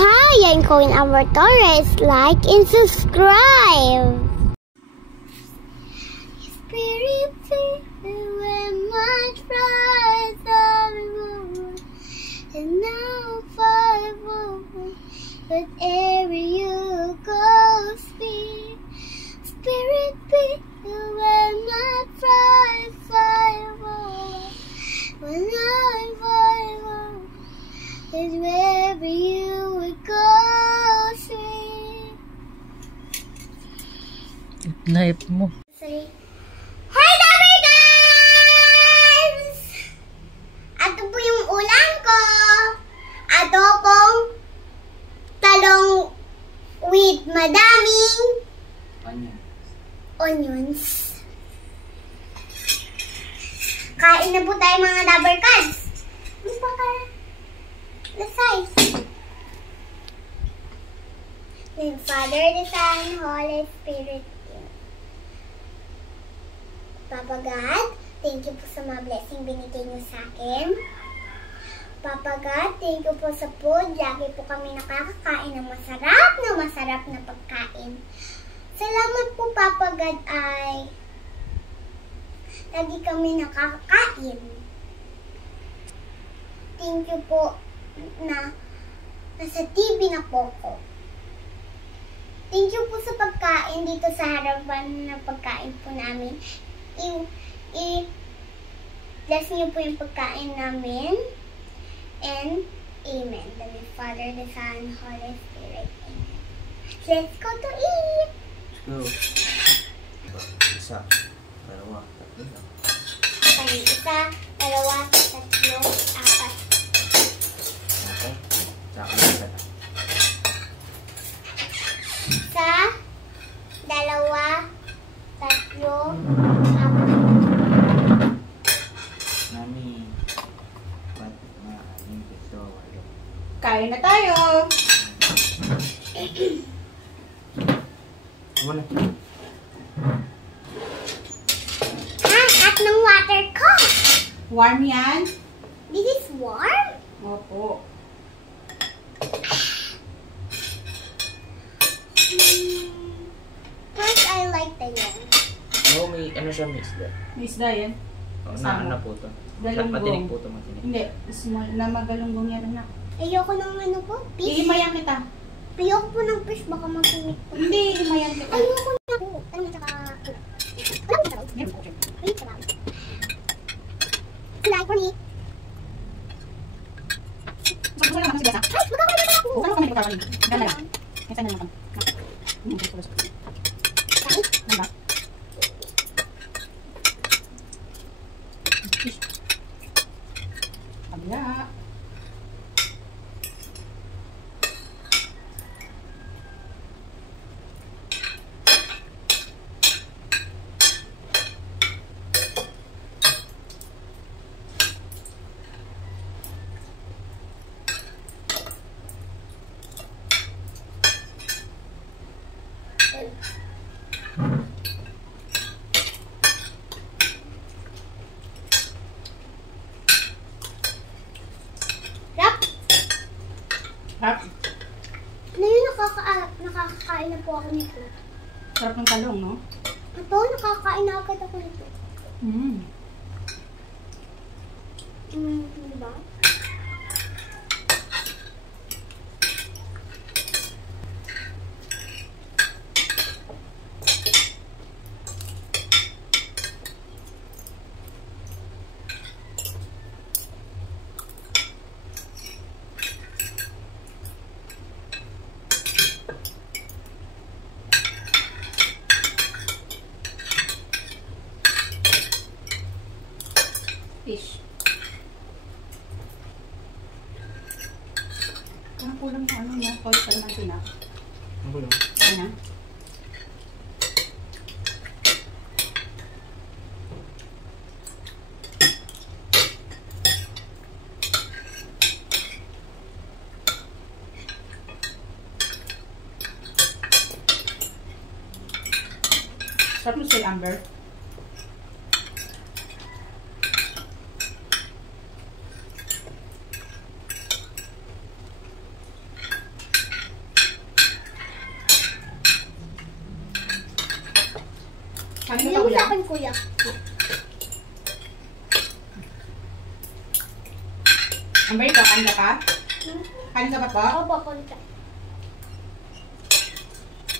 Hi, I'm Coin Amber Torres. Like and subscribe. Spirit, when my trials are removed, and now forever, whatever you go, Spirit, when my trials are removed, when I'm forever, is wherever you would go, sweet. Life mo. Sorry. Hi there, guys! Ato po yung ulam ko. Adobong talong with madaming onions. Kain na po tayo mga Dabber Cats. Ano pa ka? Lasay. In Father, the Son, Holy Spirit. Papa God, thank you po sa mga blessing binigay niyo sa akin. Papa God, thank you po sa food. Lagi po kami nakakakain ng masarap na pagkain. Salamat po, Papa God, ay lagi kami nakakakain. Thank you po na nasa TV na po ko. Thank you po sa pagkain dito sa harapan na pagkain po namin. I-bless niyo po yung pagkain namin. And amen. The Father, the Son, Holy Spirit. Amen. Let's go to eat! Let's go. Isa, dalawa, tatlo. Okay, isa, dalawa, tatlo, apat. Okay. Saka isa. Isa, dalawa, tatlo, apat. Nami. Ba't maaning ito? Kain na tayo! Muna. At ng water ko! Warm yan? This is warm? Opo. First, I like the yum. Oo, may ano siya, may isda. May isda yan? Oh, Kasama. na po ito. Galunggong. Matinig po ito, matinig. Hindi. Small na magalunggong yan, anak. Ayoko ng ano po, fish. Ihimayan kita. Ayoko po ng fish, baka matumit po. Hindi, ihimayan kita. Ayoko na po. Ano na saka... Alam mo na ba? Wait ka lang. Like for me. Gusto mo naman si Besa? Ay, magkakaroon na ako. Huwag ka naman magkakaroon. Gana lang. Kaya na naman kami. Kahit? Ano ba? Kabila. Rap? Sarap. Ano yun? Nakakakain na po ako nito. Sarap ng talong, no? Ito, nakakain na agad ako nito. Diba? Fish. Ang kulang na ano, no? Call pa naman sila. Ano ba yun? Ano? Sarap mo sa'yo, Amber. Kanin Hindi ka mo ba sa yan? akin, kuya. Amber, ikaw, kanin ka pa? Hmm? Kanin ka ba po? Opo, konti.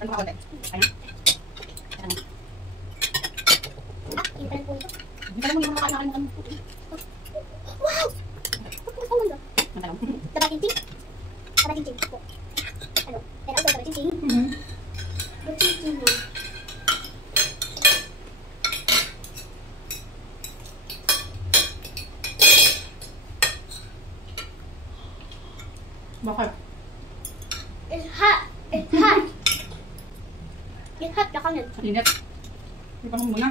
Ano ka konti? Kanin? Ipan po ito. Hindi ka lang muna makakain ng Wow! Oh my God. ano. Tabating-ting? Tabating-ting po. Ano? Pero ako tabating-ting. Tabating-ting mo. Bakit? It's hot. It's hot. It's hot na kanin. Ang init. Hindi pa mo muna.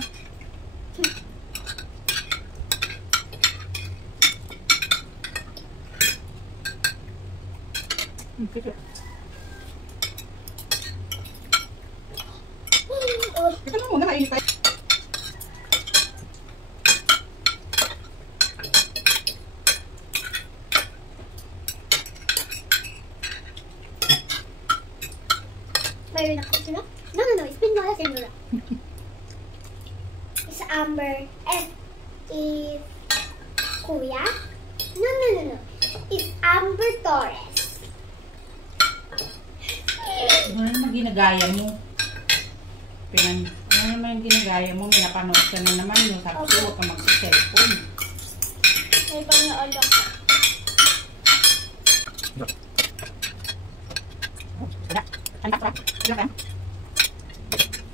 Okay. Oh, Ito mo muna, mainit tayo. mayroon ako sila. No. Spin mo lang sila. Is Amber. Is Kuya? No. Is Amber Torres. Ano naman ginagaya mo? Ano naman yung ginagaya mo? Pinapanood ka na naman yung sabi ko, huwag ka magsa-cellphone. May panood ako. Ano ka? Ano ka?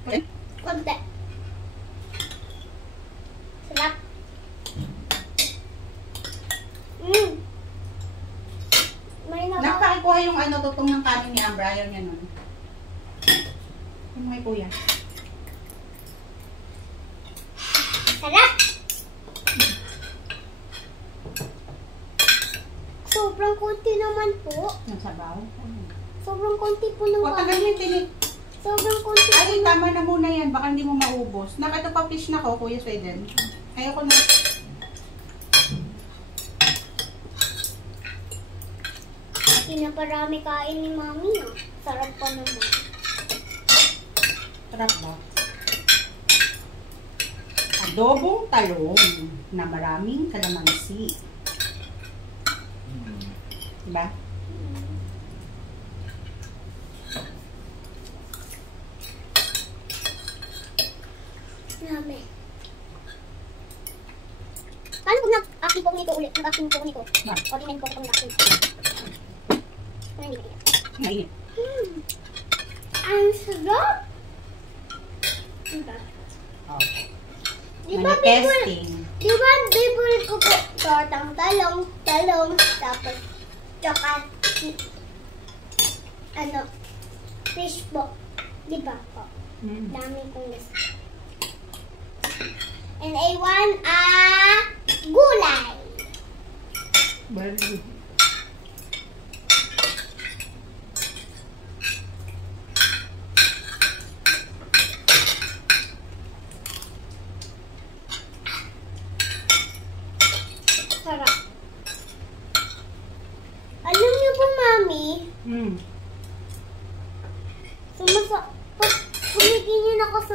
Okay? Konti. Sarap. May Napakikuha yung ano, tutong ng kanin ni Amber. Ayaw niya nun. Yung mga kuya. Sarap! Sobrang konti naman po. Yung sabaw. Sobrang konti po ng O, tagal yung tinik. Sobrang konti po. Ay, tama na muna yan. Baka hindi mo maubos. Nakita pa fish na ko, Kuya Sweden. Ayoko na. Pinaparami kain ni Mami. Ah. Sarap pa naman. Sarap ba? Adobong talong na maraming kalamansi. Diba? Marami. Paano kung nag-acting po nito ulit? Nag-acting po nito. Ba? O tingnan po kung nag-acting. Ano hindi kaya? Mainit. Ang sarap! Diba? Okay. Diba, Manifesting. Diba, favorite ko po, tortang talong, tapos, tsaka, fish po. Diba po? Dami kong gusto. And I want gulay. Very good. Sarap. Alam niyo po, Mami, kumikinin ako sa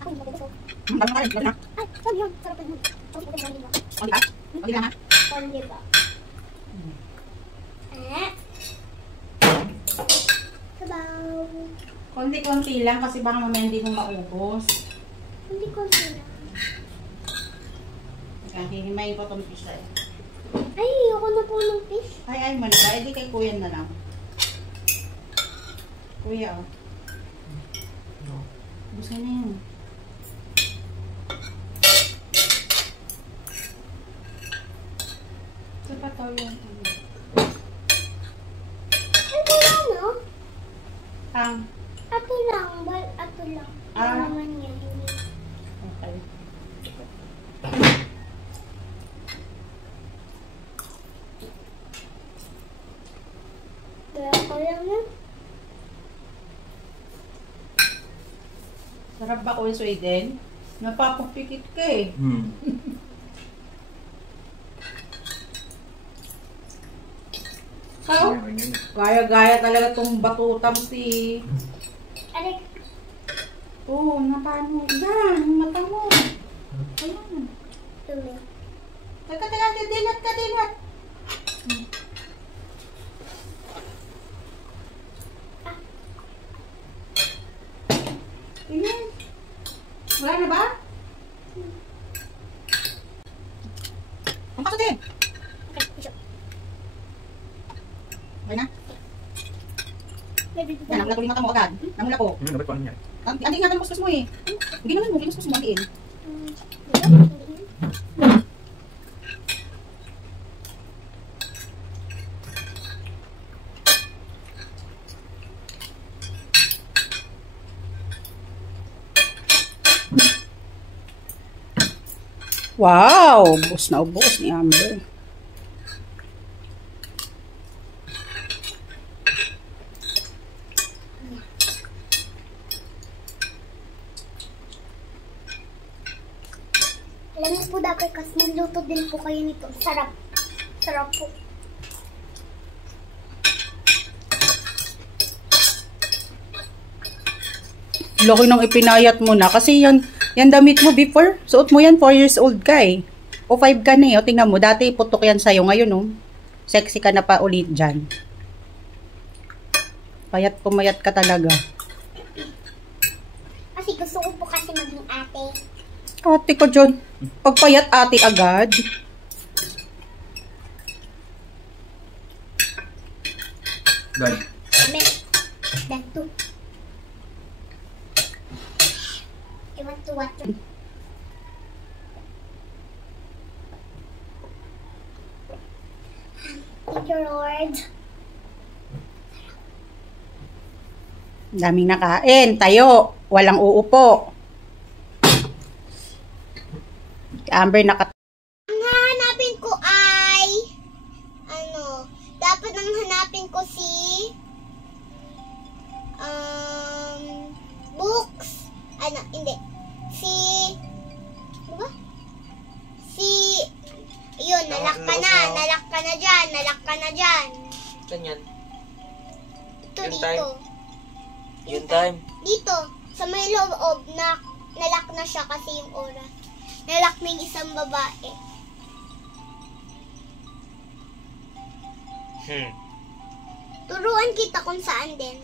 Ako hindi ko gusto. Ay, sabi yun. Sarap pa yun. Okay lang ha? Pandi ba? Sabaw. Konti-konti lang kasi baka mamaya hindi mo maubos. Hindi ko sila. Hihimayin ko itong fish tayo. Ay, ayoko na po ng fish. Ay, mali ba? Edi kay kuya na lang. Kuya, oh. Busa na yun. Sa pa to yun. Ito lang, no? Ato lang. Ato lang. Ano naman yan? Hindi. Okay. Kaya ko lang yan. Sarap ba Kuya Sweden? Napapapikit ka eh. Oh, gaya-gaya talaga tong batutam si... Aray. Oo, paano? Yan, yung mata mo. Ayan. Tumi. Teka, dilat ka, dilat. Ayan. Wala na ba? Ang kaso din. Okay, isyo. Okay na. Baby, Yan, namulat ko yung mata mo agad. Namula ko. Ano ba paano niya? Hindi nga ng kuskus mo eh. Hindi naman mo, kuskus mo matiin. Wow! Ubus na ubus ni Amber. Alam niyo po dapat kasi magluto din po kayo nito. Sarap. Sarap po. Laki nang ipinayat mo na. Kasi yan damit mo before. Suot mo yan 4 years old ka eh. O 5 ka na eh. O tingnan mo. Dati putok yan sa'yo. Ngayon oh. Sexy ka na pa ulit dyan. Payat pumayat ka talaga. Kasi gusto ko po kasi maging ate. Ate ko dyan. Pagpayat ate agad. Dad. Amen. Dan to. I want to water. Thank you, Lord. Daming nakain. Tayo. Walang uupo. Amber Ang hahanapin ko ay dapat ang hanapin ko si books. Hindi. Yun, nalak ka na dyan. Ganyan. Ito Yung dito. time. Yung time. Dito, sa may loob na nalak na siya kasi yung oras. Nalak na yung isang babae. Turuan kita kung saan din.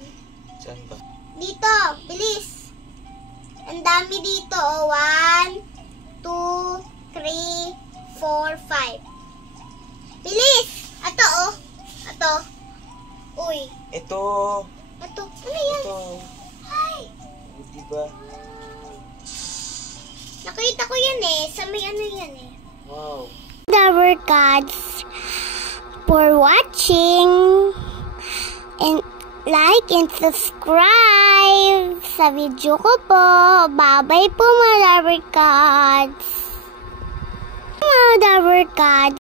Saan ba? Dito, bilis. Ang dami dito. 1, 2, 3, 4, 5. Bilis! Ato, oh. Ato. Uy. Ito. Ato. Ano yan? Ito. Ay. Diba? Nakita ko yan eh. Sa may ano yan eh. Wow. Our gods for watching and like and subscribe sa video ko po. Bye-bye po mga Lover Gods. Mga Lover Gods.